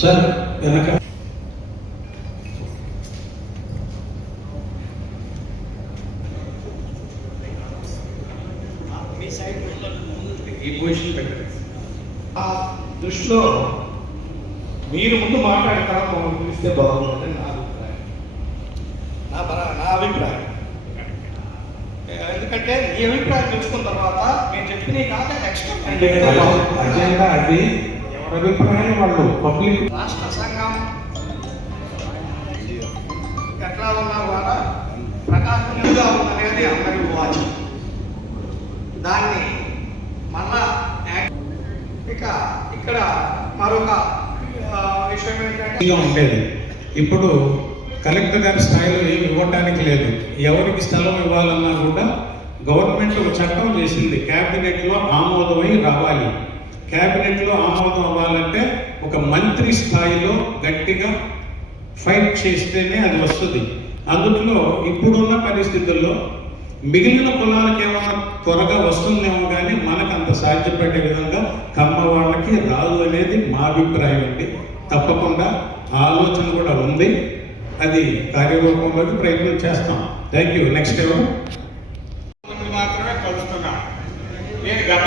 Sir వెనక ఈ position పెట్టండి. ఆ దృష్టిలో మీరు ముందు మాట్లాడతారా మమ్మల్ని పిలిస్తే బాగుంటుందని నా అభిప్రాయం. నా అభిప్రాయం ఎందుకంటే నీ అభిప్రాయం తెలుసుకున్న తర్వాత నేను చెప్పిన కాక నెక్స్ట్ అజెండా అది ఎవరి అభిప్రాయం వాళ్ళు పబ్లిక్ రాష్ట్ర సంఘం ఎట్లా ఉన్నా కూడా ప్రకాశంగా ఉందనేది అందరి వాచ్. దాన్ని మళ్ళా ఇక ఇక్కడ మరొక విషయం ఏంటంటే ఉండేది. ఇప్పుడు కలెక్టర్ గారి స్థాయిలో ఏమి ఇవ్వటానికి లేదు. ఎవరికి స్థలం ఇవ్వాలన్నా కూడా గవర్నమెంట్ ఒక చట్టం చేసింది, క్యాబినెట్లో ఆమోదమై రావాలి. క్యాబినెట్లో ఆమోదం అవ్వాలంటే ఒక మంత్రి స్థాయిలో గట్టిగా ఫైట్ చేస్తేనే అది వస్తుంది. అందులో ఇప్పుడున్న పరిస్థితుల్లో మిగిలిన కులాలకు ఏమైనా త్వరగా వస్తుందేమో కానీ మనకు అంత సాధ్యపడే విధంగా కమ్మ వాళ్ళకి రాదు అనేది మా అభిప్రాయం అండి. తప్పకుండా ఆలోచన కూడా ఉంది, అది కార్యరూపంలోకి ప్రయత్నం చేస్తాం. Thank you. నెక్స్ట్ ఎవరు మాత్రమే కలుస్తున్నా. నేను గత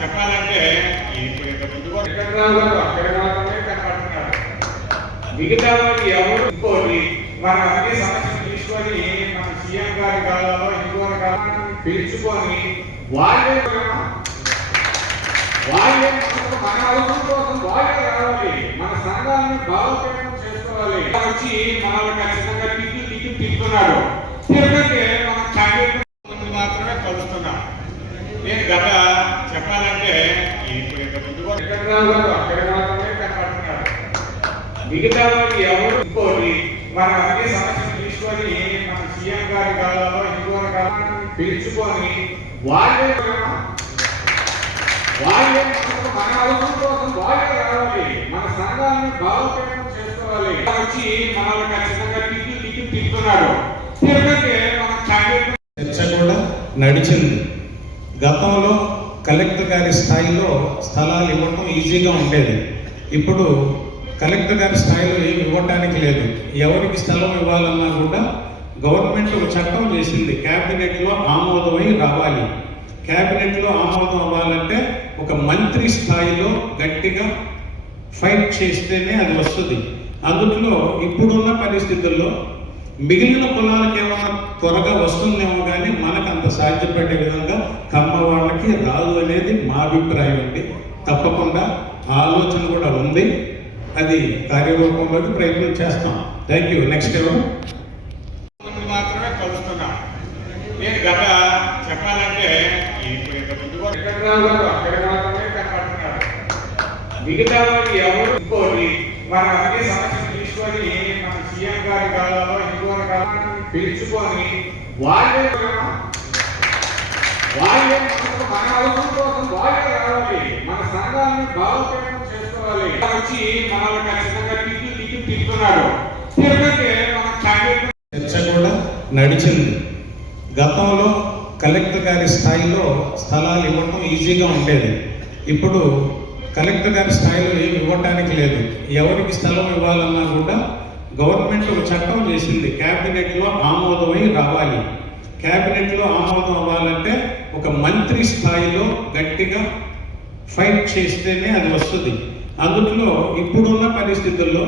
చెప్పాలంటే అక్కడ మాత్రమే కనపడుతున్నాడు. మిగతా వాళ్ళు ఎవరు ఇంకోటి మన అన్ని సమస్యలు తీసుకొని మన సీఎం గారి కాలంలో ఇంకోటి కాలం పిలుచుకొని వాళ్ళే మన అవసరం కోసం వాళ్ళే రావాలి, మన సంఘాలను భావోపేతం చేసుకోవాలి. వచ్చి మనల్ని ఖచ్చితంగా తిప్పుతున్నాడు. తిరిగితే మన క్యాండిడేట్ మాత్రమే కలుస్తున్నాం. నేను గత చెప్పాలంటే అక్కడ మాత్రమే కనపడుతున్నాడు. మిగతా వాళ్ళు ఎవరు ఇంకోటి మన అన్ని సమస్యలు తీసుకొని మన సీఎం గారి కాలంలో ఇంకోటి కాలం పిలుచుకొని వాళ్ళే మన అవసరం కోసం వాళ్ళే రావాలి, మన సంఘాలను భావోపేతం చేసుకోవాలి. వచ్చి మనల్ని ఖచ్చితంగా తిప్పుతున్నాడు. తిరిగితే మన క్యాండిడేట్ చర్చ కూడా నడిచింది. గతంలో కలెక్టర్ గారి స్థాయిలో స్థలాలు ఇవ్వటం ఈజీగా ఉండేది. ఇప్పుడు కలెక్టర్ గారి స్థాయిలో ఏమి ఇవ్వటానికి లేదు. ఎవరికి స్థలం ఇవ్వాలన్నా కూడా గవర్నమెంట్ ఒక చట్టం చేసింది, క్యాబినెట్లో ఆమోదమై రావాలి. క్యాబినెట్లో ఆమోదం అవ్వాలంటే ఒక మంత్రి స్థాయిలో గట్టిగా ఫైట్ చేస్తేనే అది వస్తుంది. అందులో ఇప్పుడున్న పరిస్థితుల్లో మిగిలిన కులాలకు ఏమైనా త్వరగా వస్తుందేమో కానీ మనకు అంత సాధ్యపడే విధంగా కమ్మ వాళ్ళకి రాదు అనేది మా అభిప్రాయం అండి. తప్పకుండా ఆలోచన కూడా ఉంది, అది కార్యరూపంలోకి ప్రయత్నం చేస్తాం. Thank you. నెక్స్ట్ ఎవరు మాత్రమే కలుస్తున్నా. నేను గత చెప్పాలంటే అక్కడ మాత్రమే కనపడుతున్నాడు. మిగతా వాళ్ళు ఎవరు ఇంకోటి మన అన్ని సమస్యలు తీసుకొని మన సీఎం గారి కాలంలో ఇంకోటి కాలం పిలుచుకొని వాళ్ళే మన అవసరం కోసం వాళ్ళే రావాలి, మన సంఘాలను భావోపేతం చేసుకోవాలి. వచ్చి మనల్ని ఖచ్చితంగా తిప్పుతున్నాడు. తిరిగితే మన క్యాండిడేట్ చర్చ కూడా నడిచింది. గతంలో కలెక్టర్ గారి స్థాయిలో స్థలాలు ఇవ్వటం ఈజీగా ఉండేది. ఇప్పుడు కలెక్టర్ గారి స్థాయిలో ఏమి ఇవ్వటానికి లేదు. ఎవరికి స్థలం ఇవ్వాలన్నా కూడా గవర్నమెంట్ ఒక చట్టం చేసింది, క్యాబినెట్లో ఆమోదమై రావాలి. క్యాబినెట్లో ఆమోదం అవ్వాలంటే ఒక మంత్రి స్థాయిలో గట్టిగా ఫైట్ చేస్తేనే అది వస్తుంది. అందులో ఇప్పుడున్న పరిస్థితుల్లో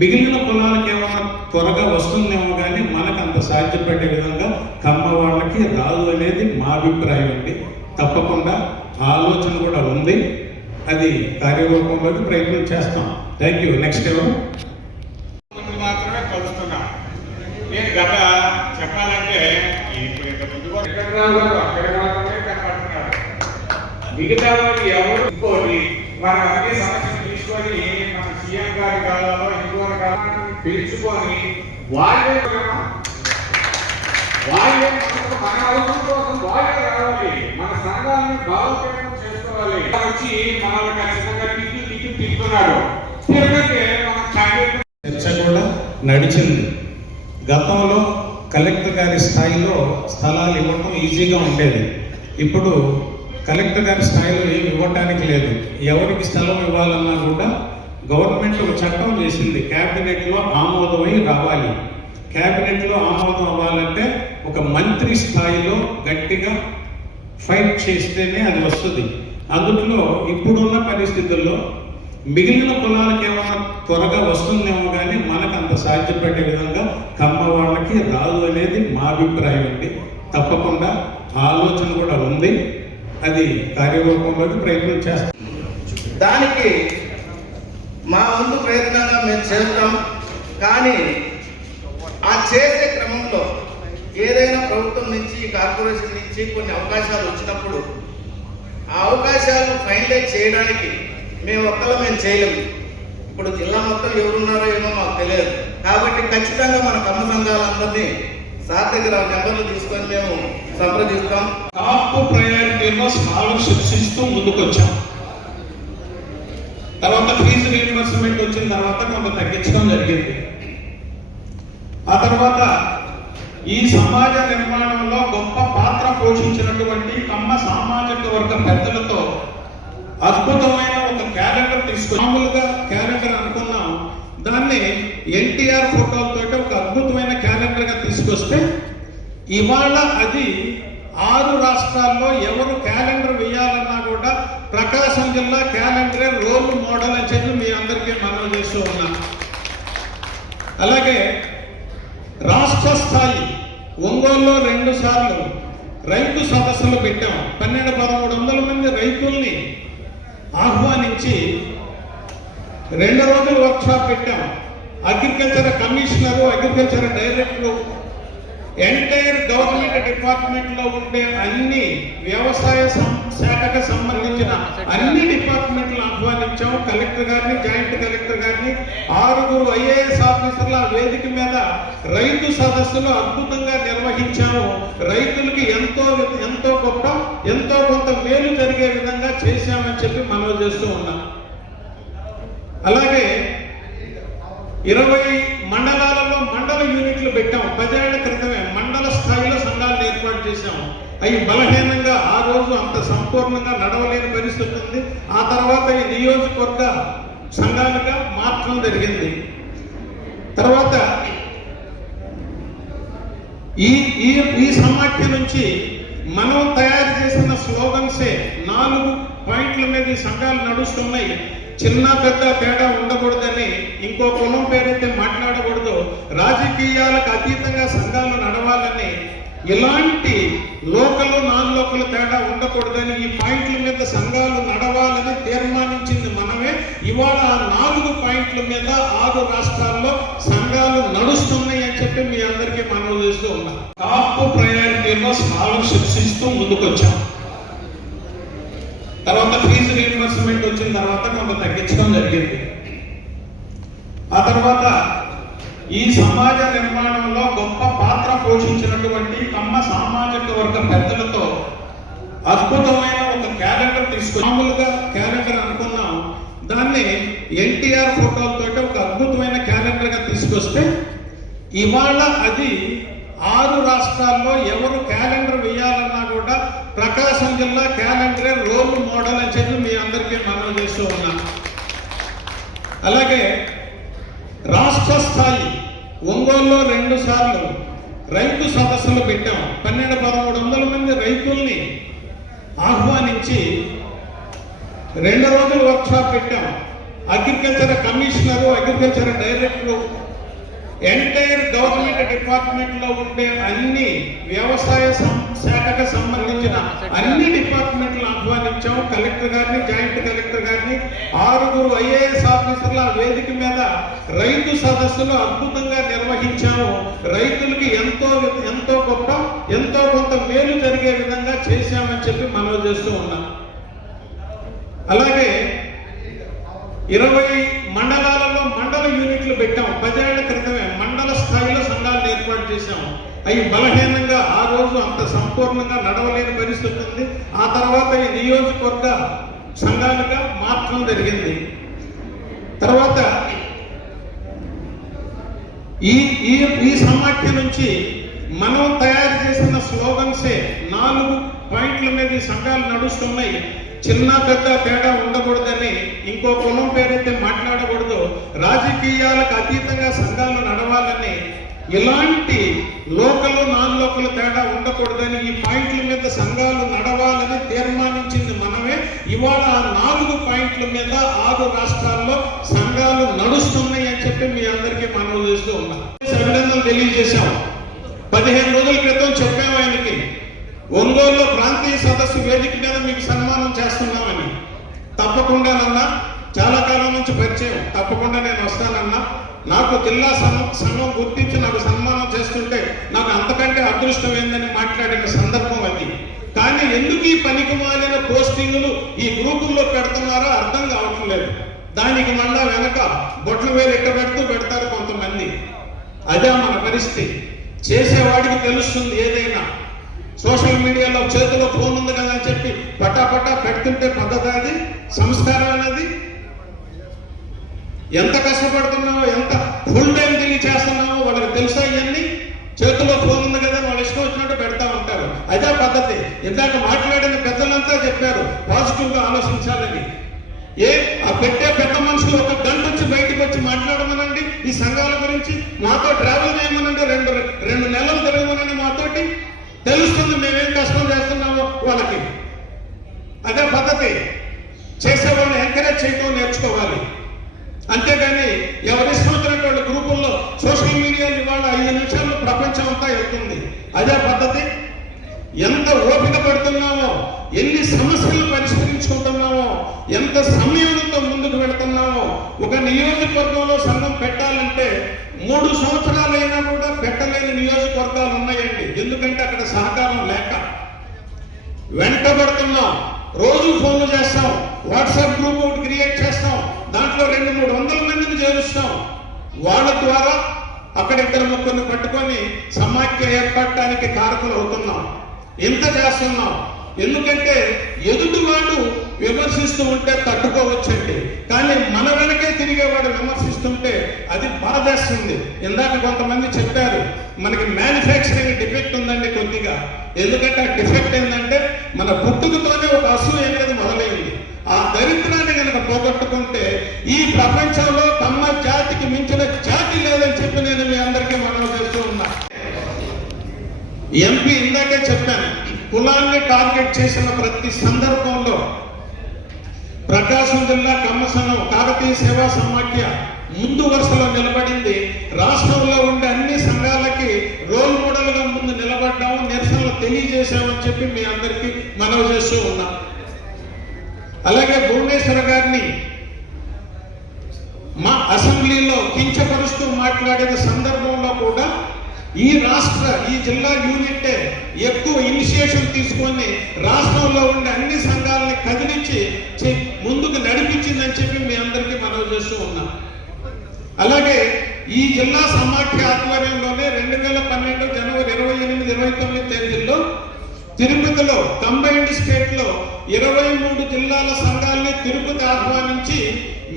మిగిలిన కులాలకు ఏమైనా త్వరగా వస్తుందేమో కానీ మనకు అంత సాధ్యపడే విధంగా కమ్మ వాళ్ళకి రాదు అనేది మా అభిప్రాయం అండి. తప్పకుండా ఆలోచన కూడా ఉంది, అది కార్యరూపంలోకి ప్రయత్నం చేస్తాం. Thank you. నెక్స్ట్ ఎవరు మాత్రమే కలుస్తున్నా. నేను గత చెప్పాలంటే అక్కడ మాత్రమే కనపడుతున్నాడు. మిగతా వాళ్ళు ఎవరు ఇంకోటి మన అన్ని సమస్యలు తీసుకొని మన సీఎం గారి కాలంలో ఇంకోటి కాలం పిలుచుకొని వాళ్ళే మన అవసరం కోసం వాళ్ళే రావాలి, మన సంఘాలను భావోపేతం చేసుకోవాలి. వచ్చి మనల్ని ఖచ్చితంగా తిప్పుతున్నాడు. తిరిగితే మన క్యాండిడేట్ చర్చ కూడా నడిచింది. గతంలో కలెక్టర్ గారి స్థాయిలో స్థలాలు ఇవ్వటం ఈజీగా ఉండేది. ఇప్పుడు కలెక్టర్ గారి స్థాయిలో ఏమి ఇవ్వటానికి లేదు. ఎవరికి స్థలం ఇవ్వాలన్నా కూడా గవర్నమెంట్ ఒక చట్టం చేసింది, క్యాబినెట్లో ఆమోదమై రావాలి. క్యాబినెట్లో ఆమోదం అవ్వాలంటే ఒక మంత్రి స్థాయిలో గట్టిగా ఫైట్ చేస్తేనే అది వస్తుంది. అందులో ఇప్పుడున్న పరిస్థితుల్లో మిగిలిన కులాలకు ఏమైనా త్వరగా వస్తుందేమో కానీ మనకు అంత సాధ్యపడే విధంగా కమ్మ వాళ్ళకి రాదు అనేది మా అభిప్రాయం అండి. తప్పకుండా ఆలోచన కూడా ఉంది, అది కార్యరూపంలోకి ప్రయత్నం చేస్తాం. దానికి మా వంతు ప్రయత్నంగా మేము చేస్తాం. కానీ ఆ చేసే క్రమంలో ఏదైనా ప్రభుత్వం నుంచి, కార్పొరేషన్ నుంచి కొన్ని అవకాశాలు వచ్చినప్పుడు ఆ అవకాశాలను ఫైనలైజ్ చేయడానికి మేము చేయలేము. ఇప్పుడు జిల్లా మొత్తం ఎవరున్నారో ఏమో మాకు తెలియదు. కాబట్టి ఖచ్చితంగా మన కమ్మ సంఘాలందరినీ సార్ దగ్గర నెంబర్లు తీసుకొని మేము సంప్రదిస్తాం. టాప్ ప్రయారిటీలో స్కాలర్షిప్స్ ఇస్తూ ముందుకొచ్చాం. తర్వాత ఫీజు రీయింబర్స్మెంట్ వచ్చిన తర్వాత కొంత తగ్గించడం జరిగింది. ఆ తర్వాత ఈ సమాజ నిర్మాణంలో గొప్ప పాత్ర పోషించినటువంటి కమ్మ సామాజిక వర్గ పెద్దలతో అద్భుతమైన ఒక క్యాలెండర్ తీసుకొని, మామూలుగా క్యాలెండర్ అనుకున్నాం, దాన్ని ఎన్టీఆర్ ఫోటోలతో ఒక అద్భుతమైన క్యాలెండర్గా తీసుకొస్తే ఇవాళ అది 6 రాష్ట్రాల్లో ఎవరు క్యాలెండర్ వేయాలన్నా కూడా ప్రకాశం జిల్లా క్యాలెండరే రోల్ మోడల్ అని చెప్పి మీ అందరికీ మనవి చేస్తూ ఉన్నాం. అలాగే రాష్ట్ర స్థాయి ఒంగోలులో 2 సార్లు రైతు సదస్సులు పెట్టాం. 1200-1300 మంది రైతుల్ని ఆహ్వానించి 2 రోజులు వర్క్షాప్ పెట్టాం. Agriculture commissioner, agriculture director, entire government department లో ఉండే అన్ని వ్యవసాయ శాఖకు సంబంధించిన అన్ని డిపార్ట్మెంట్లు ఆహ్వానించాం. కలెక్టర్ గారిని, జాయింట్ కలెక్టర్ గారిని, 6 ఐఏఎస్ ఆఫీసర్ల వేదిక మీద రైతు సదస్సులు అద్భుతంగా నిర్వహించాము. రైతులకి ఎంతో గొప్ప, ఎంతో కొంత మేలు జరిగే విధంగా చేశామని చెప్పి మనవి చేస్తూ ఉన్నాం. అలాగే 20 మండలాలలో మండల యూనిట్లు పెట్టాం. 10 ఏళ్ల క్రితమే మండల స్థాయిలో సంఘాలను ఏర్పాటు చేశాము. అవి బలహీనంగా ఆ రోజు అంత సంపూర్ణంగా నడవలేని పరిస్థితి ఉంది. ఆ తర్వాత ఈ నియోజకవర్గ సంఘాలుగా మార్చడం జరిగింది. తర్వాత ఈ సమాఖ్య నుంచి మనం తయారు చేసిన స్లోగన్సే 4 పాయింట్ల మీద ఈ సంఘాలు నడుస్తున్నాయి. చిన్న పెద్ద తేడా ఉండకూడదని, ఇంకో కులం పేరైతే మాట్లాడకూడదు, రాజకీయాలకు అతీతంగా సంఘాలు నడవాలని, ఇలాంటి లోకల్ నాన్ లోకల్ తేడా ఉండకూడదని ఈ పాయింట్ల మీద సంఘాలు నడవాలని తీర్మానించింది మనమే. ఇవాళ 4 పాయింట్ల మీద 6 రాష్ట్రాల్లో సంఘాలు నడుస్తున్నాయి అని చెప్పి మీ అందరికీ మనవి చేస్తూ ఉన్నాం. టాప్ ప్రయారిటీలో స్కాలర్షిప్స్ ఇస్తూ ముందుకొచ్చాం. తర్వాత ఫీజు రీయింబర్స్మెంట్ వచ్చిన తర్వాత కొంత తగ్గించడం జరిగింది. ఆ తర్వాత ఈ సమాజ నిర్మాణంలో గొప్ప పాత్ర పోషించినటువంటి కమ్మ సామాజిక వర్గ పెద్దలతో అద్భుతమైన ఒక క్యాలెండర్ తీసుకొని, మామూలుగా క్యాలెండర్ అనుకున్నాం, దాన్ని ఎన్టీఆర్ ఫోటోలతో ఒక అద్భుతమైన క్యాలెండర్గా తీసుకొస్తే ఇవాళ అది 6 రాష్ట్రాల్లో ఎవరు క్యాలెండర్ వేయాలన్నా కూడా ప్రకాశం జిల్లా క్యాలెండరే రోల్ మోడల్ అని చెప్పి మీ అందరికీ మనవి చేస్తూ ఉన్నాం. అలాగే రాష్ట్ర స్థాయి ఒంగోలులో 2 సార్లు రైతు సదస్సులు పెట్టాం. 1200-1300 మంది రైతుల్ని ఆహ్వానించి 2 రోజులు వర్క్షాప్ పెట్టాం. Agriculture commissioner, agriculture director, entire government department లో ఉండే అన్ని వ్యవసాయ శాఖకు సంబంధించిన అన్ని డిపార్ట్మెంట్లు ఆహ్వానించాం. కలెక్టర్ గారిని, జాయింట్ కలెక్టర్ గారిని, 6 ఐఏఎస్ ఆఫీసర్ల వేదిక మీద రైతు సదస్సులు అద్భుతంగా నిర్వహించాము. రైతులకి ఎంతో గొప్ప, ఎంతో కొంత మేలు జరిగే విధంగా చేశామని చెప్పి మనవి చేస్తూ ఉన్నాం. అలాగే 20 మండలాలలో మండల యూనిట్లు పెట్టాం. 10 ఏళ్ల క్రితమే మండల స్థాయిలో సంఘాలను ఏర్పాటు చేశాము. అవి బలహీనంగా ఆ రోజు అంత సంపూర్ణంగా నడవలేని పరిస్థితి ఉంది. ఆ తర్వాత ఈ నియోజకవర్గ సంఘాలుగా మార్చడం జరిగింది. తర్వాత ఈ ఈ ఈ సమాఖ్య నుంచి మనం తయారు చేసిన స్లోగన్సే 4 పాయింట్ల మీద ఈ సంఘాలు నడుస్తున్నాయి. చిన్న పెద్ద తేడా ఉండకూడదని, ఇంకో కులం పేరైతే మాట్లాడకూడదు, రాజకీయాలకు అతీతంగా సంఘాలు నడవాలని, ఇలాంటి లోకలు నాన్ లోకల్ తేడా ఉండకూడదని ఈ పాయింట్ల మీద సంఘాలు నడవాలని తీర్మానించింది మనమే. ఇవాళ ఆ 4 పాయింట్ల మీద 6 రాష్ట్రాల్లో సంఘాలు నడుస్తున్నాయి అని చెప్పి మీ అందరికీ మనవి చేస్తూ ఉన్నాం. అభినందనలు తెలియజేశాం. 15 రోజుల క్రితం చెప్పాము ఆయనకి, ఒంగోలులో ప్రాంతీయ సదస్సు వేదిక మీద మీకు సన్మానం చేస్తున్నామని. తప్పకుండానన్నా, చాలా కాలం నుంచి పరిచయం, తప్పకుండా నేను వస్తానన్నా. నాకు జిల్లా సంఘం గుర్తించి నాకు సన్మానం చేస్తుంటే నాకు అంతకంటే అదృష్టం ఏందని మాట్లాడిన సందర్భం అది. కానీ ఎందుకు ఈ పనికి మాలిన పోస్టింగులు ఈ గ్రూపుల్లో పెడుతున్నారో అర్థం కావట్లేదు. దానికి మళ్ళా వెనక బొట్లు వేలు పెడతారు కొంతమంది. అదే మన పరిస్థితి. చేసేవాడికి తెలుస్తుంది ఏదైనా. సోషల్ మీడియాలో చేతిలో ఫోన్ ఉంది కదా అని చెప్పి పట్టా పెడుతుంటే పద్ధతి అది? సంస్కారం అనేది? ఎంత కష్టపడుతున్నావో, ఎంత ఫుల్ టైం తిరిగి చేస్తున్నావో వాళ్ళకి తెలుసా? ఇవన్నీ చేతిలో ఫోన్ ఉంది కదా వాళ్ళు ఇష్టం వచ్చినట్టు పెడతా ఉంటారు. అదే పద్ధతి. ఇందాక మాట్లాడిన పెద్దలంతా చెప్పారు పాజిటివ్ గా ఆలోచించాలని. ఆ పెట్టే పెద్ద మనుషులు ఒక గంట నుంచి బయటకు వచ్చి మాట్లాడమనండి ఈ సంఘాల గురించి, మాతో ట్రావెల్ చేయమనండి, రెండు నెలలు తిరగమనండి, మాతోటి తెలుస్తుంది మేమేం కష్టం చేస్తున్నామో వాళ్ళకి. అదే పద్ధతి. చేసేవాళ్ళని ఎంకరేజ్ చేయడం నేర్చుకోవాలి. అంతేగాని ఎవరిష్టం వచ్చినటువంటి గ్రూపుల్లో సోషల్ మీడియాలో ఇవాళ 5 నిమిషాల్లో ప్రపంచం అంతా వెళ్తుంది. అదే పద్ధతి. ఎంత ఓపిక పడుతున్నామో, ఎన్ని సమస్యలు పరిష్కరించుకుంటున్నామో, ఎంత సమయంతో ముందుకు వెళుతున్నామో. ఒక నియోజకవర్గంలో సంఘం పెట్టాలంటే 3 సంవత్సరాలైనా కూడా పెట్టలేని నియోజకవర్గాలు ఉన్నాయండి. ఎందుకంటే అక్కడ సహకారం లేక వెంటబడుతున్నాం. రోజు ఫోన్లు చేస్తాం, వాట్సాప్ గ్రూప్ ఒకటి క్రియేట్ చేస్తాం, దాంట్లో 200-300 మందిని చేరుస్తాం. వాళ్ళ ద్వారా అక్కడ 2-3 పట్టుకొని సమాఖ్య ఏర్పడటానికి కారకులు అవుతున్నాం. ఇంత చేస్తున్నాం. ఎందుకంటే ఎదుటివాడు విమర్శిస్తూ ఉంటే తట్టుకోవచ్చండి, కానీ మన వెనకే తిరిగేవాడు విమర్శిస్తుంటే అది బాధేస్తుంది. ఇందాక కొంతమంది చెప్పారు మనకి మ్యానుఫ్యాక్చరింగ్ డిఫెక్ట్ ఉందండి కొద్దిగా. ఎందుకంటే ఆ డిఫెక్ట్ ఏంటంటే మన పుట్టుకతోనే ఒక అసూయ అనేది మొదలైంది. ఆ దరిద్రాన్ని కనుక పోగొట్టుకుంటే ఈ ప్రపంచంలో తమ జాతికి మించిన జాతి లేదని చెప్పి నేను మీ అందరికీ మనవి చేస్తూ ఉన్నా. ఎంపీ ఇందాకే చెప్పాను, కులాన్ని టార్గెట్ చేసిన ప్రతి సందర్భంలో ప్రకాశం జిల్లా కమ్మ సంఘం కాకతీయ సేవా సమాఖ్య ముందు వరుసలో నిలబడింది. రాష్ట్రంలో ఉండే అన్ని సంఘాలకి రోల్ మోడల్ గా ముందు నిలబడ్డాము, నిరసనలు తెలియజేశామని చెప్పి మీ అందరికీ మనవి చేస్తూ ఉన్నాం. అలాగే భువనేశ్వర్ గారిని మా అసెంబ్లీలో కించపరుస్తూ మాట్లాడిన సందర్భంలో కూడా ఈ జిల్లా యూనిట్ ఎక్కువ ఇనిషియేషన్ తీసుకొని రాష్ట్రంలో ఉండే అన్ని సంఘాలని కదిలించి ముందుకు నడిపించిందని చెప్పి మీ అందరికీ మనవి చేస్తూ ఉన్నాం. అలాగే ఈ జిల్లా సమాఖ్య ఆధ్వర్యంలోనే 2012 జనవరి 28-29 తేదీల్లో తిరుపతిలో కంబైన్డ్ స్టేట్ లో 23 జిల్లాల సంఘాలని తిరుపతి ఆహ్వానించి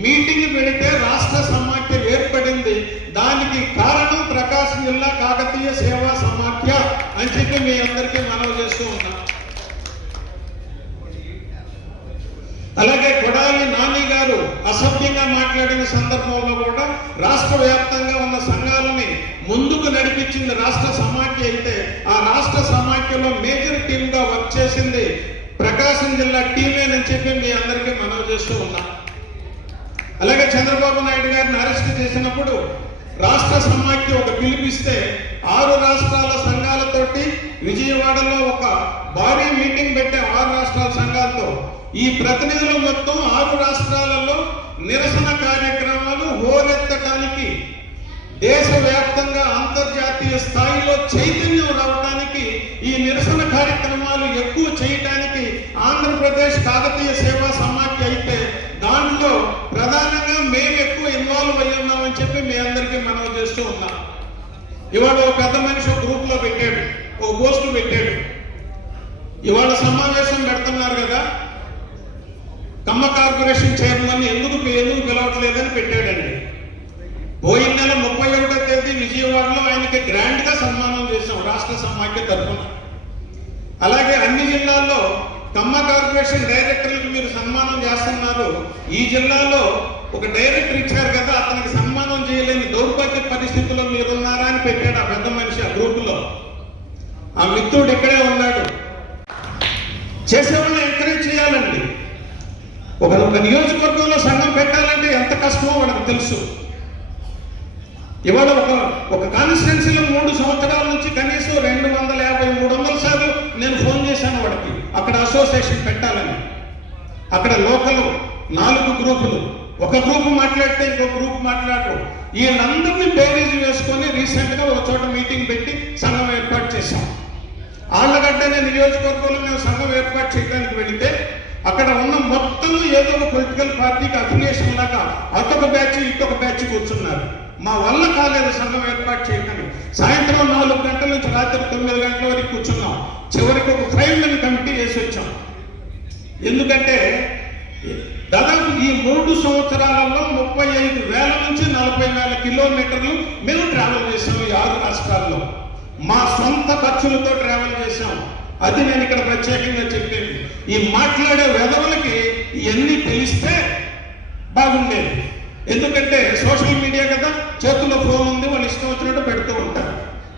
మీటింగ్ పెడితే రాష్ట్ర సమాఖ్య ఏర్పడింది. దానికి కారణం ప్రకాశం జిల్లా కాకతీయ సేవా సమాఖ్య అని చెప్పి మీ అందరికీ మనవి చేస్తూ ఉన్నాం. అలాగే కొడాలి నాని గారు అసభ్యంగా మాట్లాడిన సందర్భంలో కూడా రాష్ట్ర వ్యాప్తంగా ఉన్న సంఘాలని ముందుకు నడిపించింది రాష్ట్ర సమాఖ్య అయితే, ఆ రాష్ట్ర సమాఖ్యలో మేజర్ టీమ్ గా వర్క్ చేసింది ప్రకాశం జిల్లా టీమేనని చెప్పి మీ అందరికీ మనవి చేస్తూ ఉన్నాం. అలాగే చంద్రబాబు నాయుడు గారిని అరెస్ట్ చేసినప్పుడు రాష్ట్ర సమాఖ్య ఒక పిలిపిస్తే 6 రాష్ట్రాల సంఘాలతోటి విజయవాడలో ఒక భారీ మీటింగ్ పెట్టాం. 6 రాష్ట్రాల సంఘాలతో ఈ ప్రతినిధులు మొత్తం 6 రాష్ట్రాలలో నిరసన కార్యక్రమాలు హోరెత్తడానికి, దేశవ్యాప్తంగా అంతర్జాతీయ స్థాయిలో చైతన్యం రావడానికి, ఈ నిరసన కార్యక్రమాలు ఎక్కువ చేయడానికి ఆంధ్రప్రదేశ్ కాకతీయ సేవా సమాఖ్య అయితే దాంట్లో ప్రధానంగా మేము ఎక్కువ ఇన్వాల్వ్ అయ్యి ఉన్నామని చెప్పి మీ అందరికీ మనవి చేస్తూ ఉన్నాం. ఇవాళ ఒక పెద్ద మనిషి ఒక గ్రూప్ లో పెట్టాడు, ఒక పోస్టు పెట్టాడు. ఇవాళ సమావేశం పెడుతున్నారు కదా, కమ్మ కార్పొరేషన్ చైర్మన్ ఎందుకు పిలవట్లేదని పెట్టాడండి. పోయిన నెల 31వ తేదీ విజయవాడ విజయవాడలో ఆయనకి గ్రాండ్గా సన్మానం చేశాం రాష్ట్ర సమాఖ్య తరఫున. అలాగే అన్ని జిల్లాల్లో కమ్మ కార్పొరేషన్ డైరెక్టర్లకు మీరు సన్మానం చేస్తున్నారు. ఈ జిల్లాలో ఒక డైరెక్టర్ ఇచ్చారు కదా, అతనికి సన్మానం చేయలేని దౌర్భాగ్య పరిస్థితుల్లో మీరున్నారా అని పెట్టాడు ఆ పెద్ద మనిషి ఆ గ్రూపులో. ఆ మిత్రుడు ఇక్కడే ఉన్నాడు. చేసేవాళ్ళని ఎంకరేజ్ చేయాలండి. ఒక నియోజకవర్గంలో సంఘం పెట్టాలంటే ఎంత కష్టమో వాళ్ళకి తెలుసు. ఇవాళ ఒక కాన్స్టిట్యున్సీలో 3 సంవత్సరాల నుంచి కనీసం 250-300 సార్లు నేను ఫోన్ చేశాను వాడికి, అక్కడ అసోసియేషన్ పెట్టాలని. అక్కడ లోకల్ 4 గ్రూపులు, ఒక గ్రూప్ మాట్లాడితే ఇంకో గ్రూప్ మాట్లాడరు. వీళ్ళందరినీ బేరీజ్ వేసుకొని రీసెంట్గా ఒక చోట మీటింగ్ పెట్టి సంఘం ఏర్పాటు చేశాం. ఆళ్ళగడ్డనే నియోజకవర్గంలో మేము సంఘం ఏర్పాటు చేయడానికి వెళితే అక్కడ ఉన్న మొత్తం ఏదో ఒక పొలిటికల్ పార్టీకి అఫిలియేషన్ లాగా అటొక బ్యాచ్ ఇటొక బ్యాచ్ కూర్చున్నారు. మా వల్ల కాలేదు సంఘం ఏర్పాటు చేయడానికి. సాయంత్రం 4 గంటల నుంచి రాత్రి 9 గంటల వరకు కూర్చున్నాం. చివరికి ఒక ఫ్రైమ్మెన్ కమిటీ వేసి వచ్చాం. ఎందుకంటే దాదాపు ఈ 3 సంవత్సరాలలో 35,000 నుంచి 40,000 కిలోమీటర్లు మేము ట్రావెల్ చేసాం ఈ 6 రాష్ట్రాల్లో. మా సొంత ఖర్చులతో ట్రావెల్ చేసాం. అది నేను ఇక్కడ ప్రత్యేకంగా చెప్పేది. ఈ మాట్లాడే వెధవులకి ఇవన్నీ తెలిస్తే బాగుండేది. ఎందుకంటే సోషల్ మీడియా కదా, చేతుల్లో ఫోన్ ఉంది, వాళ్ళు ఇష్టం వచ్చినట్టు పెడుతూ ఉంటారు.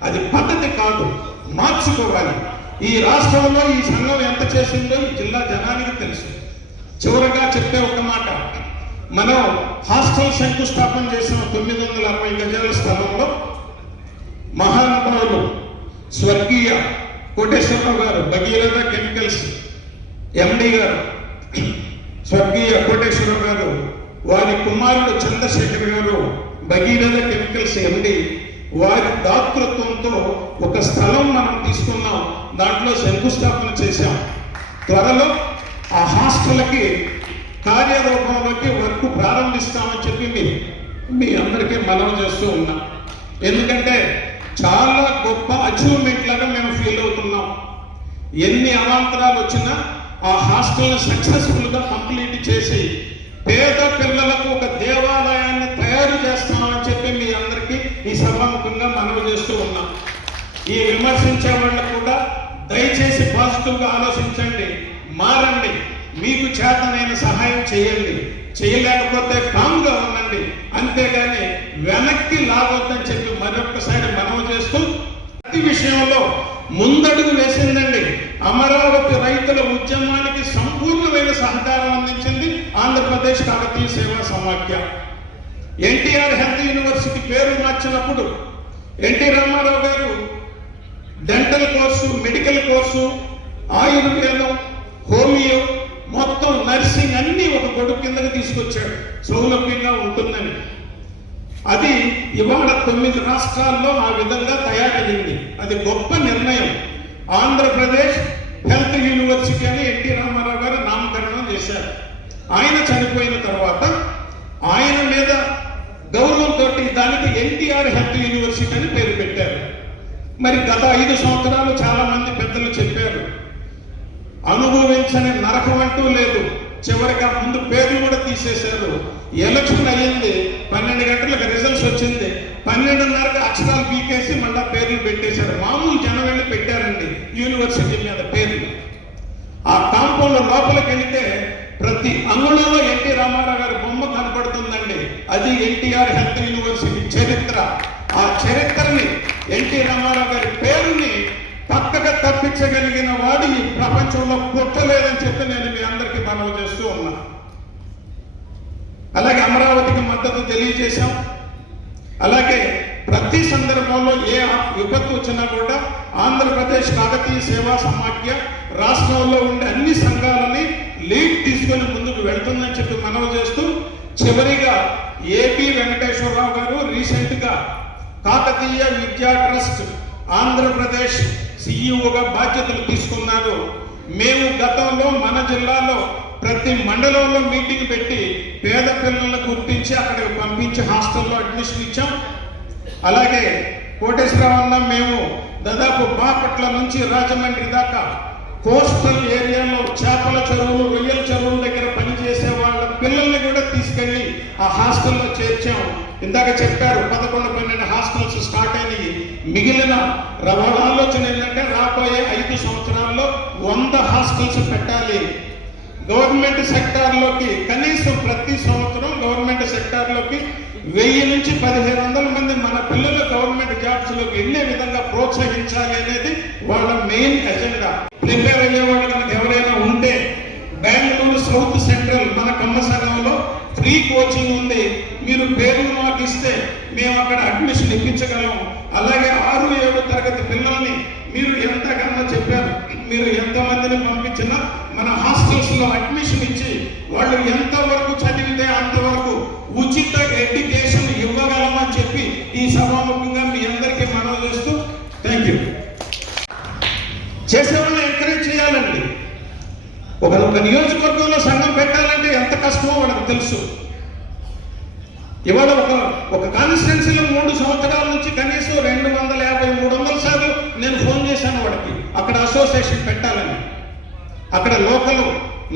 అది పద్ధతి కాదు, మార్చుకోవాలి. ఈ రాష్ట్రంలో ఈ సంఘం ఎంత చేసిందో ఈ జిల్లా జనానికి తెలుసు. చివరగా చెప్పే ఒక మాట, మనం హాస్టల్ శంకుస్థాపన చేసిన 960 గజాల స్థలంలో మహానుభావులు స్వర్గీయ కోటేశ్వరరావు గారు, భగీరథ కెమికల్స్ ఎండి గారు, స్వర్గీయ కోటేశ్వరరావు గారు, వారి కుమారుడు చంద్రశేఖర్ గారు భగీరథ కెమికల్స్ ఎండి, వారి దాతృత్వంతో ఒక స్థలం మనం తీసుకున్నాం. దాంట్లో శంకుస్థాపన చేశాం. త్వరలో ఆ హాస్టల్కి కార్యరూపంలోకి వర్క్ ప్రారంభిస్తామని చెప్పి మీ అందరికీ మనవి చేస్తూ ఉన్నాం. ఎందుకంటే చాలా గొప్ప అచీవ్మెంట్ లాగా మేము ఫీల్ అవుతున్నాం. ఎన్ని అవాంతరాలు వచ్చినా ఆ హాస్టల్ని సక్సెస్ఫుల్గా కంప్లీట్ చేసి పేద పిల్లలకు ఒక దేవాలయాన్ని తయారు చేస్తామని చెప్పి మీ అందరికీ ఈ సభాముఖంగా మనవి చేస్తూ ఉన్నాం. ఈ విమర్శించే వాళ్ళు కూడా దయచేసి పాజిటివ్గా ఆలోచించండి, మారండి, మీకు చేతనైన సహాయం చేయండి. చేయలేకపోతే కామ్గా ఉండండి, అంతేగాని వెనక్కి లాగొద్దని చెప్పి మరొకసారి మనవి చేస్తూ, ప్రతి విషయంలో ముందడుగు వేసిందండి. అమరావతి రైతుల ఉద్యమానికి సంపూర్ణమైన సహకారం అందించింది ఆంధ్రప్రదేశ్ కాకతీయ సేవా సమాఖ్య. ఎన్టీఆర్ హెల్త్ యూనివర్సిటీ పేరు మార్చినప్పుడు ఎన్టీ రామారావు గారు డెంటల్ కోర్సు, మెడికల్ కోర్సు, ఆయుర్వేదం, హోమియో, మొత్తం నర్సింగ్ అన్నీ ఒక గొడుగు కిందకి తీసుకొచ్చాడు, సౌలభ్యంగా ఉంటుందని. అది ఇవాళ 9 రాష్ట్రాల్లో ఆ విధంగా తయారయ్యింది. అది గొప్ప నిర్ణయం. ఆంధ్రప్రదేశ్ హెల్త్ యూనివర్సిటీ అని ఎన్టీ రామారావు గారు నామకరణం చేశారు. ఆయన చనిపోయిన తర్వాత ఆయన మీద గౌరవంతో దానికి ఎన్టీఆర్ హెల్త్ యూనివర్సిటీ అని పేరు పెట్టారు. మరి గత 5 సంవత్సరాలు చాలా మంది పెద్దలు చెప్పారు, అనుభవించని నరకం అంటూ లేదు. చివరిగా ముందు పేర్లు కూడా తీసేశారు. ఎలక్షన్ అయ్యింది, 12 గంటలకు రిజల్ట్స్ వచ్చింది, 12:30కి అక్షరాలు పీకేసి మళ్ళా పేర్లు పెట్టేశారు. మామూలు జనం వెళ్ళి పెట్టారండి యూనివర్సిటీ మీద పేర్లు. ఆ కాంపౌండ్ లోపలికి వెళితే ప్రతి అంగుళంలో ఎన్టీ రామారావు గారి బొమ్మ కనపడుతుందండి. అది ఎన్టీఆర్ హెల్త్ యూనివర్సిటీ చరిత్ర. ఆ చరిత్రని, ఎన్టీ రామారావు గారి పేరుని పక్కగా తప్పించగలిగిన వాడు ఈ ప్రపంచంలో పుట్టలేదని చెప్పి నేను మీ అందరికీ మనవి చేస్తూ ఉన్నా. అలాగే అమరావతికి మద్దతు తెలియజేశాం. అలాగే ప్రతి సందర్భంలో ఏ విపత్తు వచ్చినా కూడా ఆంధ్రప్రదేశ్ కాకతీయ సేవా సమాఖ్య రాష్ట్రంలో ఉండే అన్ని సంఘాలని లీడ్ తీసుకొని ముందుకు వెళ్తుందని చెప్పి మనవి చేస్తూ, చివరిగా ఏపీ వెంకటేశ్వరరావు గారు రీసెంట్గా కాకతీయ విద్యా ట్రస్ట్ ఆంధ్రప్రదేశ్ సిఇఓగా బాధ్యతలు తీసుకున్నారు. మేము గతంలో మన జిల్లాలో ప్రతి మండలంలో మీటింగ్ పెట్టి పేద పిల్లలను గుర్తించి అక్కడికి పంపించి హాస్టల్లో అడ్మిషన్ ఇచ్చాం. అలాగే కోటేశ్వరరావు మేము దాదాపు బాపట్ల నుంచి రాజమండ్రి దాకా కోస్టల్ ఏరియాలో చేపల చెరువులు, రొయ్యల చెరువుల దగ్గర పనిచేసే వాళ్ళ పిల్లల్ని కూడా తీసుకెళ్ళి ఆ హాస్టల్లో చేర్చాం. ఇందాక చెప్పారు 11-12 హాస్టల్స్ స్టార్ట్ మిగిలిన వాళ్ళ ఆలోచన ఏంటంటే రాబోయే 5 సంవత్సరాల్లో 100 హాస్టల్స్ పెట్టాలి. గవర్నమెంట్ సెక్టార్లోకి కనీసం ప్రతి సంవత్సరం గవర్నమెంట్ సెక్టార్లోకి 1000 నుంచి 1500 మంది మన పిల్లలు గవర్నమెంట్ జాబ్స్లోకి వెళ్ళే విధంగా ప్రోత్సహించాలి అనేది వాళ్ళ మెయిన్ ఎజెండా. ప్రిపేర్ అయ్యే వాళ్ళు కనుక ఎవరైనా ఉంటే బెంగళూరు సౌత్ సెంట్రల్ మన కమ్మ సంఘంలో ఫ్రీ కోచింగ్ ఉంది. మీరు పేర్లు మాకు ఇస్తే మేము అక్కడ అడ్మిషన్ ఇప్పించగలం. అలాగే 6, 7 తరగతి పిల్లల్ని మీరు ఎంతకన్నా చెప్పారు, మీరు ఎంతమందిని పంపించినా మన హాస్టల్స్లో అడ్మిషన్ ఇచ్చి వాళ్ళు ఎంతవరకు చదివితే అంతవరకు ఉచిత ఎడ్యుకేషన్ ఇవ్వగలమని చెప్పి ఈ సభాముఖంగా మీ అందరికీ మనవి చేస్తూ థ్యాంక్ యూ. చేసేవాళ్ళని ఎంకరేజ్ చేయాలండి. ఒక నియోజకవర్గంలో సంఘం పెట్టాలంటే ఎంత కష్టమో వాళ్ళకి తెలుసు. ఇవాళ ఒక కాన్స్టిట్యున్సీలో 3 సంవత్సరాల నుంచి కనీసం 250, 300 సార్లు నేను ఫోన్ చేశాను వాడికి అక్కడ అసోసియేషన్ పెట్టాలని. అక్కడ లోకల్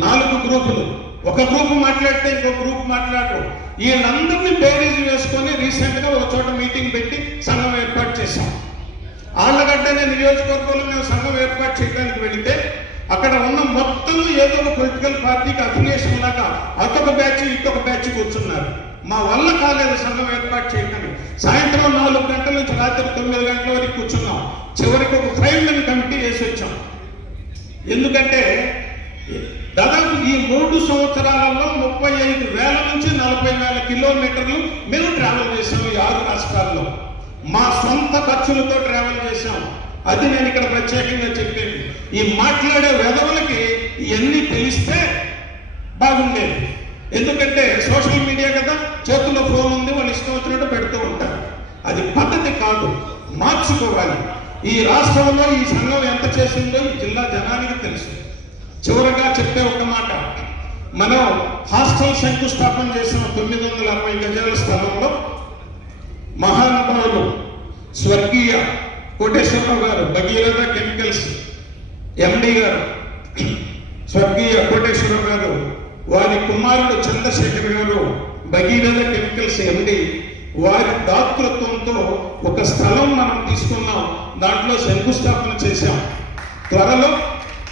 4 గ్రూపులు, ఒక గ్రూప్ మాట్లాడితే ఇంకో గ్రూప్ మాట్లాడరు. వీళ్ళందరినీ బేరీజ్ వేసుకొని రీసెంట్గా ఒక చోట మీటింగ్ పెట్టి సంఘం ఏర్పాటు చేశాం. ఆళ్ళగడ్డనే నియోజకవర్గంలో మేము సంఘం ఏర్పాటు చేయడానికి వెళితే అక్కడ ఉన్న మొత్తం ఏదో ఒక పొలిటికల్ పార్టీకి అఫిలియేషన్ లాగా అటొక బ్యాచ్ ఇటొక బ్యాచ్ కూర్చున్నారు. మా వల్ల కాలేదు సంఘం ఏర్పాటు చేయడానికి. సాయంత్రం 4 గంటల నుంచి రాత్రి 9 గంటల వరకు కూర్చున్నాం. చివరికి ఒక 5 మెన్ కమిటీ వేసి వచ్చాం. ఎందుకంటే దాదాపు ఈ 3 సంవత్సరాలలో 35,000 నుంచి 40,000 కిలోమీటర్లు మేము ట్రావెల్ చేసాం. ఈ 6 రాష్ట్రాల్లో మా సొంత ఖర్చులతో ట్రావెల్ చేసాం. అది నేను ఇక్కడ ప్రత్యేకంగా చెప్పేది. ఈ మాట్లాడే వెధవులకి ఇవన్నీ తెలిస్తే బాగుండేది. ఎందుకంటే సోషల్ మీడియా కదా, చేతుల్లో ఫోన్ ఉంది, వాళ్ళు ఇష్టం వచ్చినట్టు పెడుతూ ఉంటారు. అది పద్ధతి కాదు, మార్చుకోవాలి. ఈ రాష్ట్రంలో ఈ సంఘం ఎంత చేసిందో ఈ జిల్లా జనానికి తెలుసు. చివరగా చెప్పే ఒక మాట, మనం హాస్టల్ శంకుస్థాపన చేసిన 960 గజాల స్థలంలో మహానుభావులు స్వర్గీయ కోటేశ్వరరావు గారు, భగీరథ కెమికల్స్ ఎండి గారు, స్వర్గీయ కోటేశ్వరరావు గారు, వారి కుమారుడు చంద్రశేఖర్ గారు భగీరథ కెమికల్స్ ఎండి, వారి దాతృత్వంతో ఒక స్థలం మనం తీసుకున్నాం. దాంట్లో శంకుస్థాపన చేశాం. త్వరలో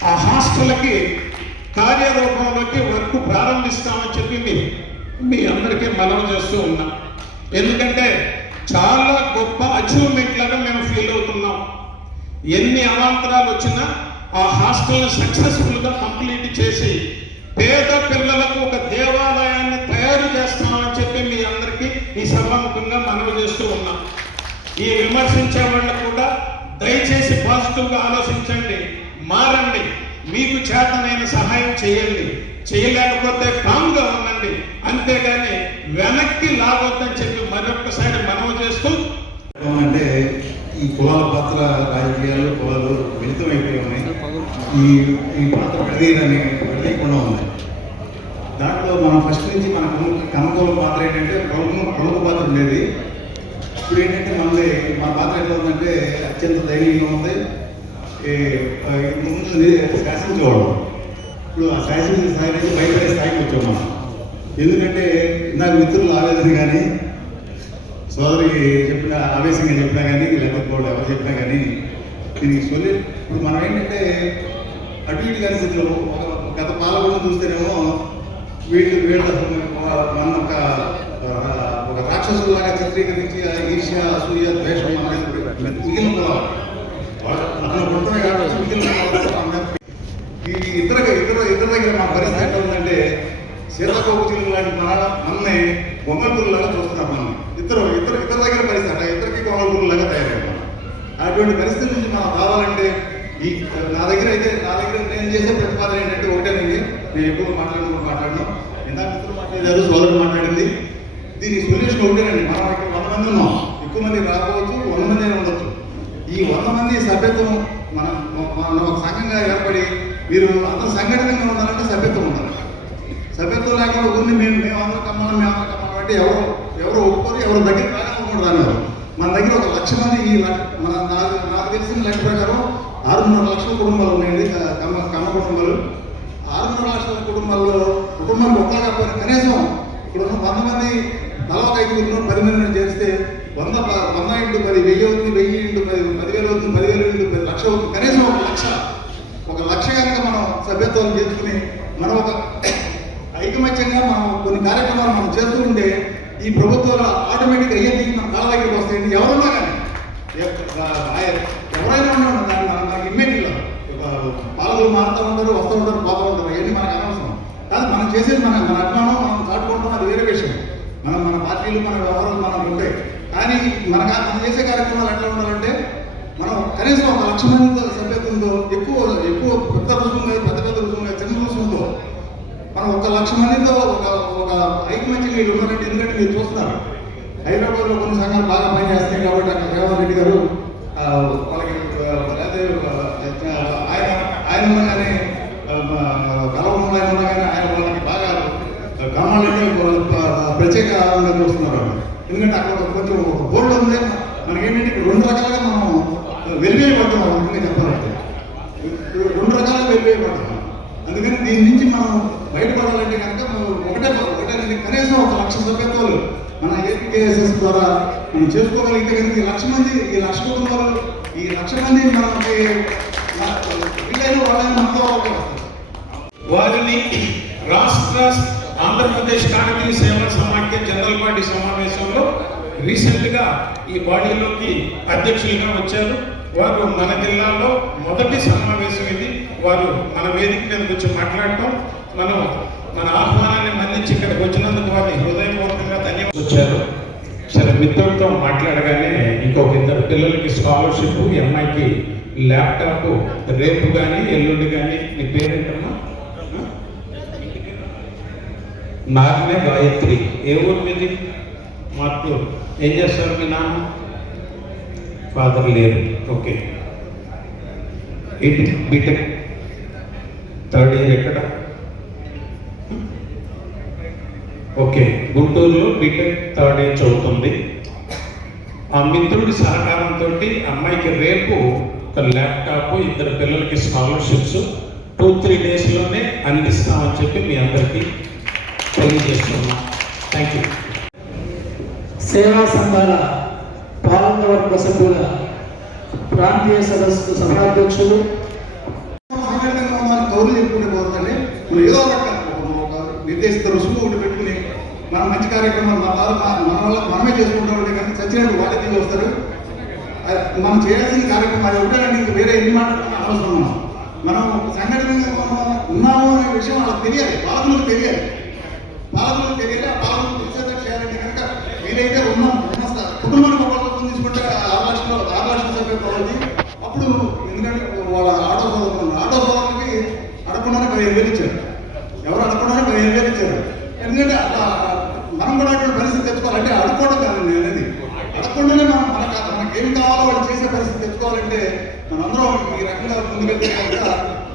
ఆ హాస్టల్కి కార్యరూపంలోకి వర్క్ ప్రారంభిస్తామని చెప్పి మీ అందరికీ మనవి చేస్తూ ఉన్నాం. ఎందుకంటే చాలా గొప్ప అచీవ్మెంట్ లాగా మేము ఫీల్ అవుతున్నాం. ఎన్ని అవాంతరాలు వచ్చినా ఆ హాస్టల్ని సక్సెస్ఫుల్గా కంప్లీట్ చేసి పేద పిల్లలకు ఒక దేవాలయాన్ని తయారు చేస్తామని చెప్పి మీ అందరికీ ఈ సభాముఖంగా మనవి చేస్తూ ఉన్నాం. ఈ విమర్శించే వాళ్ళు కూడా దయచేసి పాజిటివ్గా ఆలోచించండి, మారండి, మీకు చేతనైన సహాయం చేయండి. చేయలేకపోతే కామ్గా ఉండండి, అంతేగాని వెనక్కి లాగొద్దని చెప్పి మరొకసారి మనవి చేస్తూ, అంటే ఈ కులాల పాత్ర రాజకీయాలు కులాలు మిళితమైపోయి ఉన్నాయి. ఈ పాత్ర విడదీయకుండా ఉన్నాయి. దాంట్లో మనం ఫస్ట్ నుంచి మన కమ్మకోల పాత్ర ఏంటంటే ప్రముఖ పాత్ర ఉండేది. ఇప్పుడు ఏంటంటే మన పాత్ర ఎట్లా ఉందంటే అత్యంత ధైర్యంగా ఉంది. ముందు శాసించేవాళ్ళం, ఇప్పుడు ఆ శాసించిన స్థాయి నుంచి బయటపడే స్థాయికి వచ్చాం మనం. ఎందుకంటే నాకు మిత్రులు ఆవేదన కానీ, సోదరికి చెప్పిన ఆవేశంగా చెప్పినా కానీ, లేకపోతే వాళ్ళు ఎవరు చెప్పినా కానీ దీనికి ఇప్పుడు మనం ఏంటంటే అటు ఇటు కానీ స్థితిలో గత పాలకులను చూస్తేనేమో వీళ్ళ మన ఒక రాక్షసులాగా చిత్రీకరించి ఈర్ష్య, అసూయ, ద్వేషం మిగిలిన అతను పుట్టమే కాదు మిగిలిన ఈ ఇతర దగ్గర మా పరిస్థితి ఎట్లా ఉందంటే సీతాకోపుచిలుగు లాంటి మనల్ని బొమ్మలూరులాగా చూస్తున్నాం. మనం ఇతర దగ్గర పరిస్థితి అట్లా ఇద్దరికి బొమ్మలూరులాగా తయారయ్యాం. అటువంటి పరిస్థితి నుంచి మనం రావాలంటే నా దగ్గర నేను చేసే ప్రతిపాదన ఏంటంటే ఒకటేనండి. నేను ఎక్కువ మాట్లాడను, ఇందాక మిత్రులు మాట్లాడారు, సోదరుడు మాట్లాడింది. దీని సొల్యూషన్ ఒకటేనండి. మనం ఇక్కడ 100 మంది ఉన్నాం, ఎక్కువ మంది రాకపోవచ్చు, 100 మంది అయినా ఉండొచ్చు. ఈ 100 మంది సభ్యత్వం మనం ఒక సంఘంగా ఏర్పడి మీరు అందరూ సంఘటనగా ఉండాలంటే సభ్యత్వం ఉండాలి. సభ్యత్వం లేకుండా ఊరిని మేము అందరూ కమ్మాలి అంటే ఎవరు ఒప్పుకోరు, ఎవరు దగ్గర రాగలనుకుంటారు అన్నారు. మన దగ్గర 1,00,000 మంది నాకు తెలిసిన లెక్క ప్రకారం 6.5 లక్షల కుటుంబాలు ఉన్నాయండి. కమ్మ కుటుంబాలు 6.5 లక్షల కుటుంబాల్లో కుటుంబానికి ఒక్కగా కనీసం ఇప్పుడు 100 మంది 5 10 మంది చేస్తే 100 ఇంటూ 10 1000 అవుతుంది, 1000 ఇంటూ 10,000 అవుతుంది, 10,000 ఇంటూ 10 లక్ష అవుతుంది. కనీసం 1,00,000 కనుక మనం సభ్యత్వం చేసుకుని మనం ఒక ఐకమత్యంగా మనం కొన్ని కార్యక్రమాలు మనం చేస్తూ ఉంటే ఈ ప్రభుత్వాలు ఆటోమేటిక్గా అయ్యేది మన కాళ్ళ దగ్గరికి వస్తాయండి. ఎవరున్నా కానీ ఎవరైనా ఉన్నాడు దాన్ని మనకి ఇమ్మీడియట్గా పాలకులు మారుతూ ఉంటారు, వస్తూ ఉంటారు, పోతూ ఉంటారు. అవన్నీ మనకు అనవసరం కాదు. మనం చేసేది మన అభిమానం మనం చాటుకుంటాం, అది వేరే విషయం. మన పార్టీలు మన వ్యవహారాలు మనకు ఉంటాయి. కానీ మనం చేసే కార్యక్రమాలు ఎట్లా ఉండాలంటే మనం కనీసం 1,00,000 మంది సభ్యత్వంతో ఎక్కువ పెద్ద రుసుము పెద్ద రుసుము చిన్న రుసుముతో మనం 1,00,000 మందితో ఒక ఐకమత్యం మీరు ఉన్నారంటే. ఎందుకంటే మీరు చూస్తున్నారు హైదరాబాద్లో కొన్ని సంఘాలు బాగా పనిచేస్తాయి కాబట్టి అక్కడ రేవంత్ రెడ్డి గారు వాళ్ళకి ఆయన ఉండగానే కలవకుండా ఆయన ఉండగానే ఆయన వాళ్ళకి బాగా గ్రామాలంటే ప్రత్యేక ఆనందంగా చూస్తున్నారు. ఎందుకంటే అక్కడ కొంచెం బోర్డు ఉంది. మనకేంటంటే ఇక్కడ 2 రకాలుగా మనం వెలివేయబడుతున్నాం. అందుకని చెప్పాలంటే 2 రకాలుగా వెలివేయబడుతున్నాం. అందుకని దీని నుంచి మనం బయటపడాలంటే కనుక ఒకటే కనీసం 1,00,000 సభ్యత్వాలు మన ఏపీకేఎస్ఎస్ ద్వారా మనం చేసుకోగలిగితే కనుక ఈ 1,00,000 మంది, ఈ 1,00,000 కుటుంబాలు, ఈ 1,00,000 మంది మనకి వీళ్ళైన వాళ్ళని మనతో వస్తారు. వారిని రాష్ట్ర ఆంధ్రప్రదేశ్ కాంగ్రెస్ సేవా సమాఖ్య జనరల్ బాడీ సమావేశంలో రీసెంట్గా ఈ బాడీలోకి అధ్యక్షులుగా వచ్చారు. వారు మన జిల్లాలో మొదటి సమావేశం ఇది. వారు మన వేదిక మీద వచ్చి మాట్లాడటం, మన ఆహ్వానాన్ని మన్నించి ఇక్కడికి వచ్చినందుకు వారిని హృదయపూర్వకంగా ధన్యవాదాలు. వచ్చారు సరే, మిత్రులతో మాట్లాడగానే ఇంకొక 2 పిల్లలకి స్కాలర్షిప్, ఈ అమ్మాయికి ల్యాప్టాప్ రేపు కానీ ఎల్లుండి కానీ. నీ పేరేంటమ్మా? నాగనే గాయత్రి. ఏ ఊరు మీది? మార్టూరు. ఏం చేస్తారు మీ నాన్న? ఫాదర్ లేరు. ఓకే. ఏంటి బీటెక్ 3rd ఇయర్ ఎక్కడ? ఓకే, గుంటూరులో బీటెక్ 3rd ఇయర్ చదువుతుంది. ఆ మిత్రుడి సహకారంతో అమ్మాయికి రేపు ఒక ల్యాప్టాప్, 2 పిల్లలకి స్కాలర్షిప్స్ 2-3 డేస్లోనే అందిస్తామని చెప్పి మీ అందరికీ తెలియజేస్తున్నాం. Thank you. సేవా సంఘాల పాలకవర్గ సభ్యుల ప్రాంతీయ సదస్సు సభాధ్యక్షులు కౌలు చెప్పుకుంటే పోతుందండి. మనం ఏదో ఒక నిర్దేశిత రుసుము ఒకటి పెట్టుకుని మనం మంచి కార్యక్రమాలు మన వల్ల మనమే చేసుకుంటాం. కానీ చచ్చినట్టు వాళ్ళే తిరిగి వస్తారు. మనం చేయాల్సిన కార్యక్రమాలు ఉంటాయండి. ఇంక వేరే ఎన్ని మాట్లాడుతున్నా అవసరం. మనం సంఘటనగా ఉన్నాము అనే విషయం వాళ్ళకి తెలియాలి, పాలకులకు తెలియాలి. ఆ పాలకులు తెలిసేటట్టు చేయాలంటే కనుక వీలైతే ఉన్న కుటుంబానికి ఒకళ్ళతో తీసుకుంటే 6 లక్షల సభ్యత్వాలది. అప్పుడు ఎందుకంటే వాళ్ళ ఆటో సోదరులకి అడగకుండానే 15,000 ఇచ్చారు. ఎవరు అడగకుండానే 15,000 ఇచ్చారు. ఎందుకంటే మనం కూడా అటువంటి పరిస్థితి తెచ్చుకోవాలంటే అడుక్కోవడం కాదండి అనేది. అడగకుండానే మనకేం కావాలో వాళ్ళు చేసే పరిస్థితి తెచ్చుకోవాలంటే మనందరం ఈ రకంగా ముందుకెళ్తే కనుక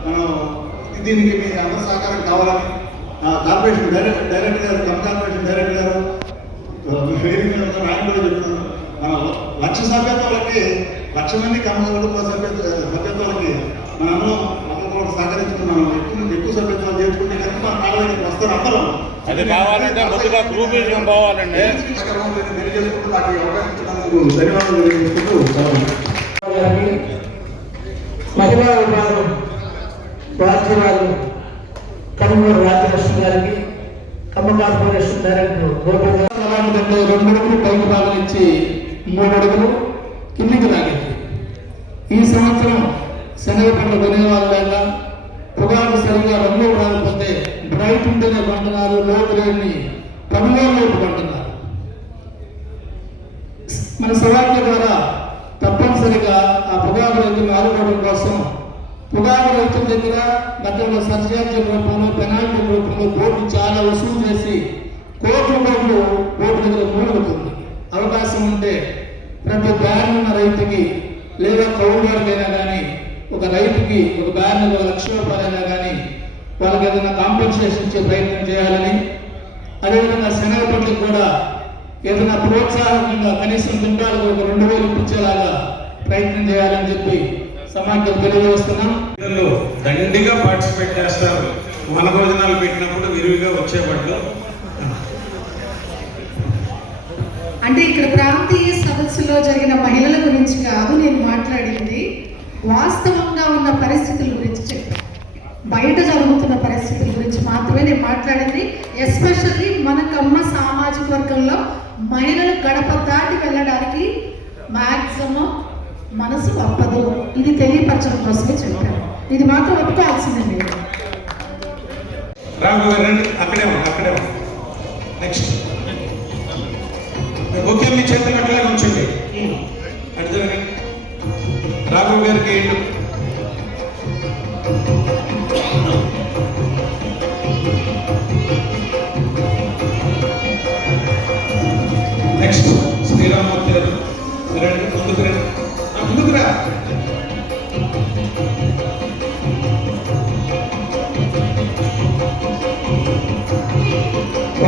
మనం దీనికి మీ అందరూ సహకారం కావాలని కార్పొరేషన్ డైరెక్టర్ గారు, కార్పొరేషన్ డైరెక్టర్ గారు ఆయన కూడా చెప్తున్నాను. 1,00,000 సభ్యత్వాలకి 1,00,000 మంది కుటుంబ సభ్యత్వాలకి మనందరం ఒకరికొకరు సహకరించుకుని మనం ఎక్కువ సభ్యత్వాలు చేసుకుంటే కనుక మన కాళ్ళ దగ్గరికి వస్తారు. అందరం అది కావాలంటే ముందుగా గ్రూప్ పోవాలండి. తెలియజేసుకుంటూ నాకు ఈ అవకాశం ఇచ్చినందుకు ధన్యవాదాలు తెలియజేసుకుంటూ మహిళా విభాగం బాధ్యురాలు కమ్మూరు రాజలక్ష్మి గారికి, ఖమ్మ కార్పొరేషన్ డైరెక్టర్ గోపాల్ గారు 2 అడుగులు పైకి భాగం ఇచ్చి 3 అడుగులు కిందికి లాగింది. ఈ సంవత్సరం శనగ పండ్లు కొనేవాళ్ళు లేక పొగాకు సరిగా రంగులు రాకపోతే బ్రైట్ ఉంటేనే కొంటున్నారు, లో గ్రేడ్ని 10,000 కొంటున్నారు. మన సవాళ్ళ ద్వారా తప్పనిసరిగా ఆ పొగాకు రైతులు ఆదుకోవడం కోసం పొగాకు రైతుల దగ్గర గతంలో సబ్సిడీ రూపంలో, పెనాల్టీ రూపంలో బోర్డు చాలా వసూలు చేసి కోట్ల బోర్డు దగ్గర మూలుగుతుంది. అవకాశం ఉంటే ప్రతి బ్యాన్ ఉన్న రైతుకి లేదా కౌలుదారులైనా కానీ ఒక రైతుకి ఒక బ్యాన్ 1,00,000 రూపాయలైనా కానీ వాళ్ళకి ఏదైనా కాంపెన్సేషన్ ఇచ్చే ప్రయత్నం చేయాలని, అదేవిధంగా శనగ పంటకు కూడా ఏదైనా ప్రోత్సాహకంగా కనీసం క్వింటాలకు 2,000 ఇప్పించేలాగా ప్రయత్నం చేయాలని చెప్పి సమాఖ్యకు తెలియజేస్తున్నాం. దండిగా పార్టిసిపేట్ చేస్తారు. మన భోజనాలు పెట్టినప్పుడు విరివిగా వచ్చేవాళ్ళు. అంటే ఇక్కడ ప్రాంతీయ సదస్సులో జరిగిన మహిళల గురించి కాదు నేను మాట్లాడింది, వాస్తవంగా ఉన్న పరిస్థితుల గురించి చెప్పాను. బయట జరుగుతున్న పరిస్థితుల గురించి మాత్రమే నేను మాట్లాడింది. ఎస్పెషల్లీ మన కమ్మ సామాజిక వర్గంలో మహిళలు గడప దాటి వెళ్ళడానికి మ్యాక్సిమం మనసు ఒప్పదు. ఇది తెలియపరచడం కోసమే చెప్పాను. ఇది మాత్రం ఒప్పుకోవాల్సిందే మీరు. రాఘవ గారు రండి, అక్కడే నెక్స్ట్. ఓకే, మీ చేతులు అట్లాగే ఉంచండి. అటు రాఘవ గారికి నెక్స్ట్ శ్రీరామూర్తి గారు రండి, ముందుకు రా.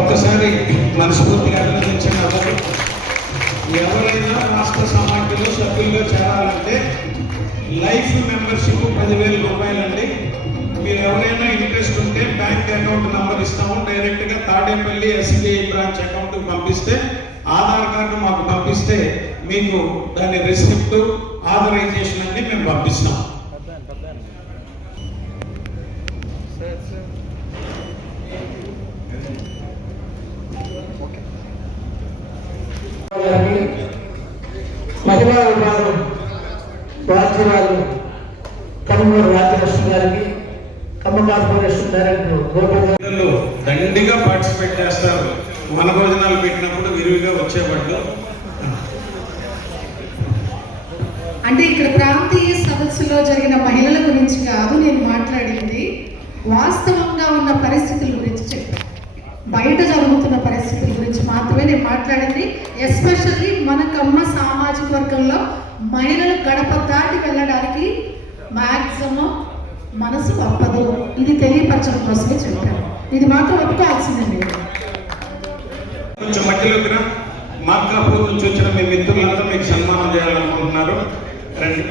ఒక్కసారి మనస్ఫూర్తిగా అభినందించండి అందరూ. ఎవరైనా రాష్ట్ర సమాఖ్యలో సభ్యులుగా చేరాలంటే లైఫ్ మెంబర్షిప్ 10,000 రూపాయలండి. మీరు ఎవరైనా ఇంట్రెస్ట్ ఉంటే బ్యాంక్ అకౌంట్ నెంబర్ ఇస్తాము. డైరెక్ట్గా తాడేపల్లి SBI బ్రాంచ్ అకౌంట్కి పంపిస్తే, ఆధార్ కార్డు మాకు పంపిస్తే మీకు దాని రిసిప్ట్, ఆథరైజేషన్ అన్ని మేము పంపిస్తాం. మహిళా విభాగం బాధ్యురాలు కమ్మూరు రాజలక్ష్మి గారికి, కమ్మ కార్పొరేషన్ డైరెక్టర్ గోపాల్ పిల్లలు దండిగా పార్టిసిపేట్ చేస్తారు. మన భోజనాలు పెట్టినప్పుడు విరివిగా వచ్చేవాళ్ళు. అంటే ఇక్కడ ప్రాంతీయ సదస్సులో జరిగిన మహిళల గురించి కాదు నేను మాట్లాడింది, వాస్తవంగా ఉన్న పరిస్థితుల గురించి చెప్పాను. బయట జరుగుతున్న పరిస్థితుల గురించి మాత్రమే నేను మాట్లాడింది. ఎస్పెషల్లీ మన కమ్మ సామాజిక వర్గంలో మహిళలు గడప దాటి వెళ్ళడానికి మ్యాక్సిమం మనసు ఒప్పదు. ఇది తెలియపరచడం కోసమే చెప్పాను. ఇది మాత్రం ఒప్పుకోవాల్సిందే మీరు. కొంచెం మధ్యలోకి రా. మార్కాపూర్ నుంచి వచ్చిన మీ మిత్రులంతా మీకు సన్మానం చేయాలనుకుంటున్నారు. రండి.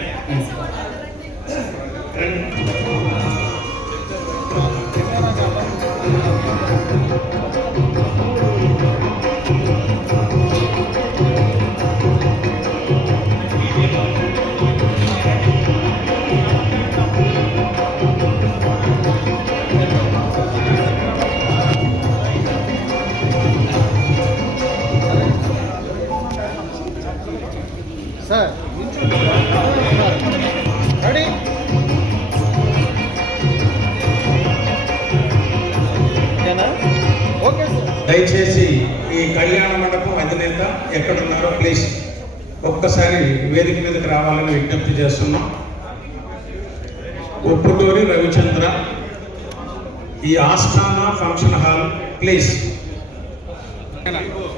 దయచేసి ఈ కళ్యాణ మండపం అధినేత ఎక్కడున్నారో ప్లీజ్ ఒక్కసారి వేదిక మీదకి రావాలని విజ్ఞప్తి చేస్తున్నాం. ఉప్పుటూరి రవిచంద్ర, ఈ ఆస్థానా ఫంక్షన్ హాల్ ప్లీజ్.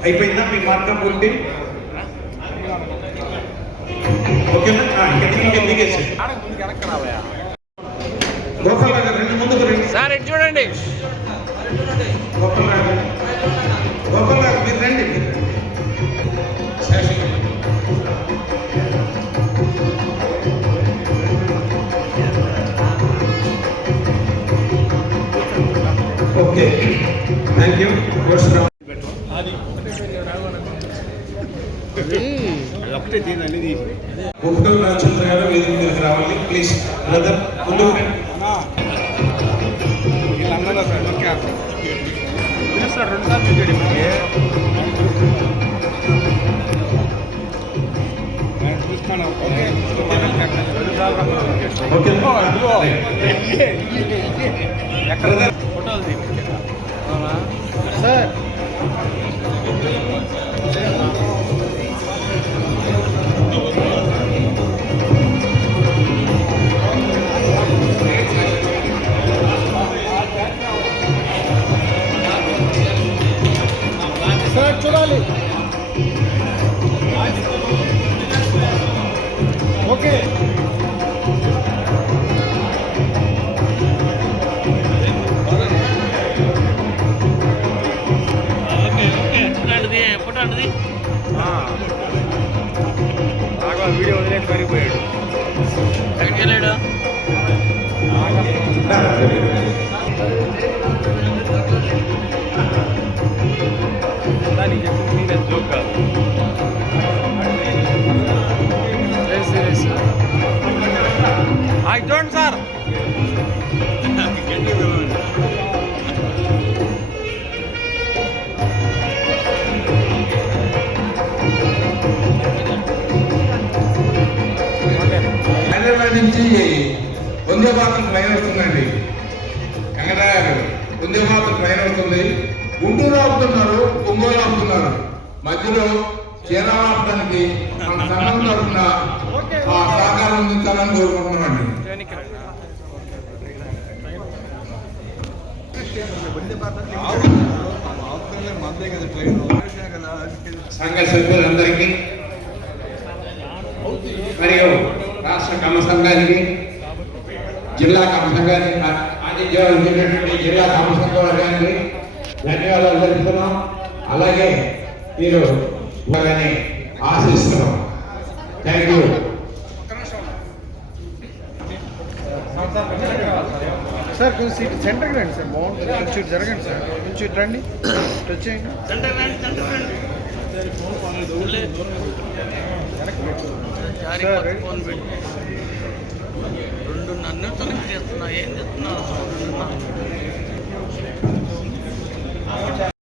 అయిపోయిందా మీ మార్కాపూర్ టీం? ఓకేనా? ఇంకెందుకేసి గోపాల్ గారు రెండు ముందుకు రండి సార్, ఇటు చూడండి. గోపాల్ గారు మీరు రండి. Okay, thank you. Upputuru Ramachandra గారు వేదిక మీదకి రావాలి ప్లీజ్. బ్రదర్ ముందుకు రండి. సార్ చూడాలి. ఓకే, వీడియో వదిలేసి మరిపోయాడు. ఎక్కడికి వెళ్ళాడు? దానికి చెప్పి జోక్ కాదు. చూడండి సార్. హైదరాబాద్ నుంచి వందే భారతం ట్రైన్ వస్తుందండి. వెంకటగారు వందే భారతం ట్రైన్ వస్తుంది. గుంటూరు ఆపుతున్నారు, ఒంగోలు ఆపుతున్నారు. మధ్యలో చీనా ఆపడానికి మన సంఘం తరఫున ఆ సహకారం అందించాలని కోరుకుంటున్నామండి. సంఘ సభ్యులందరికీ మరియు రాష్ట్ర కమ్మ సంఘానికి, జిల్లా కమ్మ సంఘానికి, ఆతిథ్యం ఇచ్చినటువంటి జిల్లా కమ్మ సంఘ వర్గానికి ధన్యవాదాలు తెలుపుతున్నాం. అలాగే మీరు ఆశిస్తున్నాం. Thank you. సార్ కొంచెం సీట్ సెంటర్కి రండి సార్, బాగుంటుంది. కొంచెం ఇటు జరగండి సార్, కొంచెం ఇటు రండి, ఇటు వచ్చేయండి. సార్ రెండు నన్ను తనకి చేస్తున్నా, ఏం చేస్తున్నా?